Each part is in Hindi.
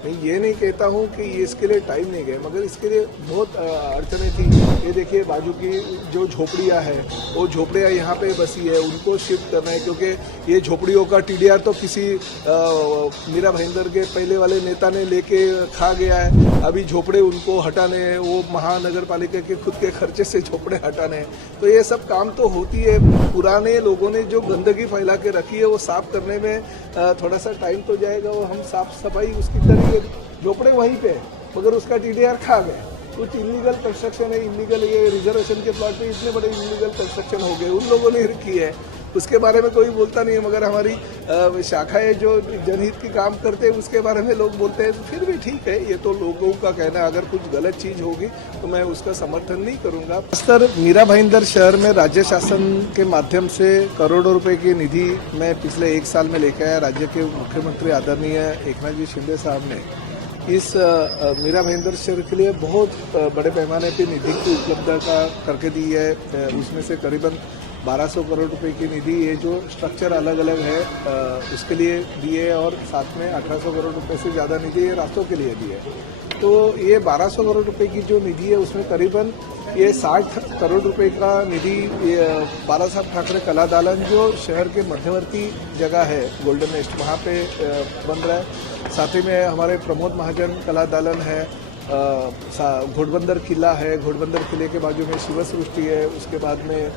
मैं ये नहीं कहता हूँ कि ये इसके लिए टाइम नहीं गया, मगर इसके लिए बहुत अड़चने थी। ये देखिए बाजू की जो झोपड़ियाँ हैं, वो झोपड़ियाँ यहाँ पे बसी है, उनको शिफ्ट करना है, क्योंकि ये झोपड़ियों का टीडीआर तो किसी मीरा भाईंदर के पहले वाले नेता ने लेके खा गया है। अभी झोपड़े उनको हटाने हैं, वो महानगर पालिका के खुद के खर्चे से झोपड़े हटाने हैं। तो ये सब काम तो होती है। पुराने लोगों ने जो गंदगी फैला के रखी है वो साफ करने में थोड़ा सा टाइम तो जाएगा। वो हम साफ सफाई उसकी करेंगे। झोपड़े वहीं पे है, मगर उसका टीडीआर खा गए। कुछ इलीगल कंस्ट्रक्शन है, इलीगल ये रिजर्वेशन के प्लॉट पे इतने बड़े इलीगल कंस्ट्रक्शन हो गए, उन लोगों ने की है, उसके बारे में कोई बोलता नहीं है। मगर हमारी शाखाएं जो जनहित की काम करते हैं उसके बारे में लोग बोलते हैं। तो फिर भी ठीक है, ये तो लोगों का कहना है। अगर कुछ गलत चीज़ होगी तो मैं उसका समर्थन नहीं करूंगा। सर, मीरा भाईंदर शहर में राज्य शासन के माध्यम से करोड़ों रुपए की निधि मैं पिछले 1 साल में लेकर आया। राज्य के मुख्यमंत्री आदरणीय एकनाथ जी शिंदे साहब ने इस मीरा भाईंदर शहर के लिए बहुत बड़े पैमाने पर निधि की उपलब्धता करके दी है। उसमें से करीबन 1200 करोड़ रुपए की निधि, ये जो स्ट्रक्चर अलग अलग है उसके लिए दी है, और साथ में 1800 करोड़ रुपए से ज़्यादा निधि ये रास्तों के लिए दी है। तो ये 1200 करोड़ रुपए की जो निधि है उसमें करीबन ये 60 करोड़ रुपए का निधि बाला साहब ठाकरे कला दालन जो शहर के मध्यवर्ती जगह है गोल्डन नेस्ट, वहाँ पे बन रहा है। साथ ही में हमारे प्रमोद महाजन कला दालन है, घोड़बंदर किला है, घोड़बंदर किले के बाजू में शिव सृष्टि है। उसके बाद में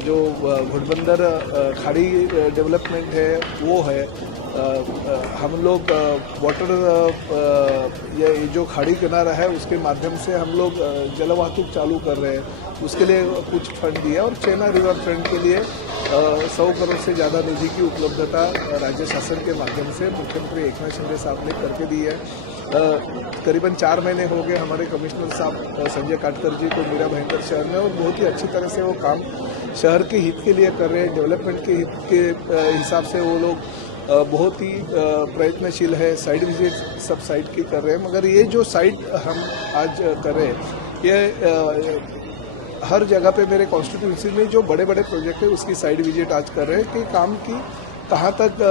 जो घोड़बंदर खाड़ी डेवलपमेंट है वो है। हम लोग वाटर ये जो खाड़ी किनारा है उसके माध्यम से हम लोग जलवाहतुक चालू कर रहे हैं, उसके लिए कुछ फंड दिया। और चेना रिवर फ्रंट के लिए 100 करोड़ से ज़्यादा निधि की उपलब्धता राज्य शासन के माध्यम से मुख्यमंत्री एकनाथ शिंदे साहब ने करके दी है। करीबन 4 महीने हो गए हमारे कमिश्नर साहब संजय काटकर जी को मीरा भाईंदर शहर में, और बहुत ही अच्छी तरह से वो काम शहर के हित के लिए कर रहे हैं। डेवलपमेंट के हित के हिसाब से वो लोग बहुत ही प्रयत्नशील है। साइड विजिट सब साइट की कर रहे हैं, मगर ये जो साइट हम आज कर रहे हैं ये हर जगह पे मेरे कॉन्स्टिट्यूंसी में जो बड़े बड़े प्रोजेक्ट है उसकी साइड विजिट आज कर रहे हैं कि काम की कहाँ तक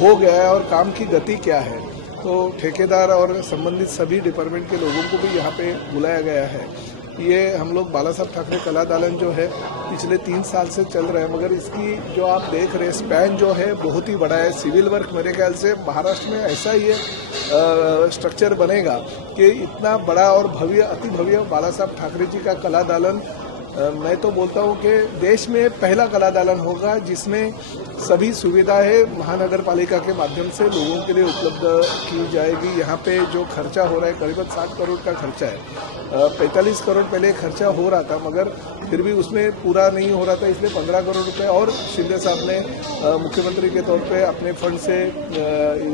हो गया है और काम की गति क्या है। तो ठेकेदार और संबंधित सभी डिपार्टमेंट के लोगों को भी यहाँ पे बुलाया गया है। ये हम लोग बाला साहब ठाकरे कला दालन जो है पिछले 3 साल से चल रहा है, मगर इसकी जो आप देख रहे हैं स्पैन जो है बहुत ही बड़ा है। सिविल वर्क मेरे ख्याल से महाराष्ट्र में ऐसा ही स्ट्रक्चर बनेगा कि इतना बड़ा और भव्य अति भव्य बाला साहब ठाकरे जी का कला दालन मैं तो बोलता हूँ कि देश में पहला कला दालन होगा जिसमें सभी सुविधाएं महानगर पालिका के माध्यम से लोगों के लिए उपलब्ध की जाएगी। यहाँ पे जो खर्चा हो रहा है करीबन 60 करोड़ का खर्चा है। 45 करोड़ पहले खर्चा हो रहा था, मगर फिर भी उसमें पूरा नहीं हो रहा था, इसलिए 15 करोड़ रुपए और शिंदे साहब ने मुख्यमंत्री के तौर पे अपने फंड से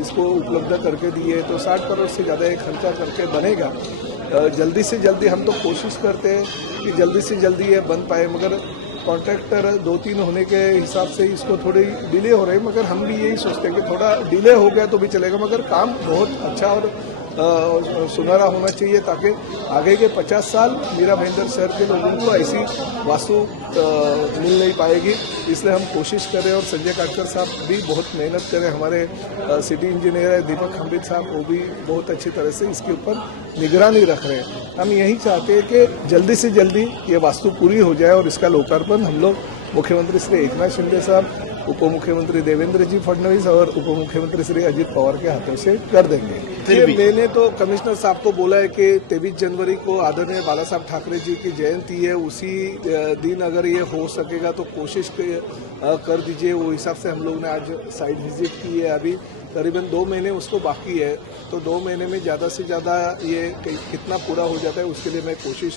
इसको उपलब्ध करके दिए। तो 60 करोड़ से ज़्यादा ये खर्चा करके बनेगा। जल्दी से जल्दी हम तो कोशिश करते हैं कि जल्दी से जल्दी ये बन पाए, मगर कॉन्ट्रैक्टर 2-3 होने के हिसाब से इसको थोड़ी डिले हो रही है। मगर हम भी यही सोचते हैं कि थोड़ा डिले हो गया तो भी चलेगा, मगर काम बहुत अच्छा और सुनहरा होना चाहिए ताकि आगे के 50 साल मीरा भाईंदर शहर के लोगों को ऐसी वास्तु मिल नहीं पाएगी। इसलिए हम कोशिश करें, और संजय काटकर साहब भी बहुत मेहनत करें। हमारे सिटी इंजीनियर है दीपक खंबित साहब, वो भी बहुत अच्छी तरह से इसके ऊपर निगरानी रख रहे हैं। हम यही चाहते हैं कि जल्दी से जल्दी ये वास्तु पूरी हो जाए और इसका लोकार्पण हम लोग मुख्यमंत्री श्री एकनाथ शिंदे साहब, उप मुख्यमंत्री देवेंद्र जी फडणवीस और उप मुख्यमंत्री श्री अजित पवार के हाथों से कर देंगे। मैंने तो कमिश्नर साहब को बोला है कि 23 जनवरी को आदरणीय बाला साहब ठाकरे जी की जयंती है, उसी दिन अगर ये हो सकेगा तो कोशिश कर दीजिए। वो हिसाब से हम लोग ने आज साइट विजिट की है। अभी करीबन 2 महीने उसको बाकी है, तो 2 महीने में ज़्यादा से ज़्यादा ये कितना पूरा हो जाता है उसके लिए मैं कोशिश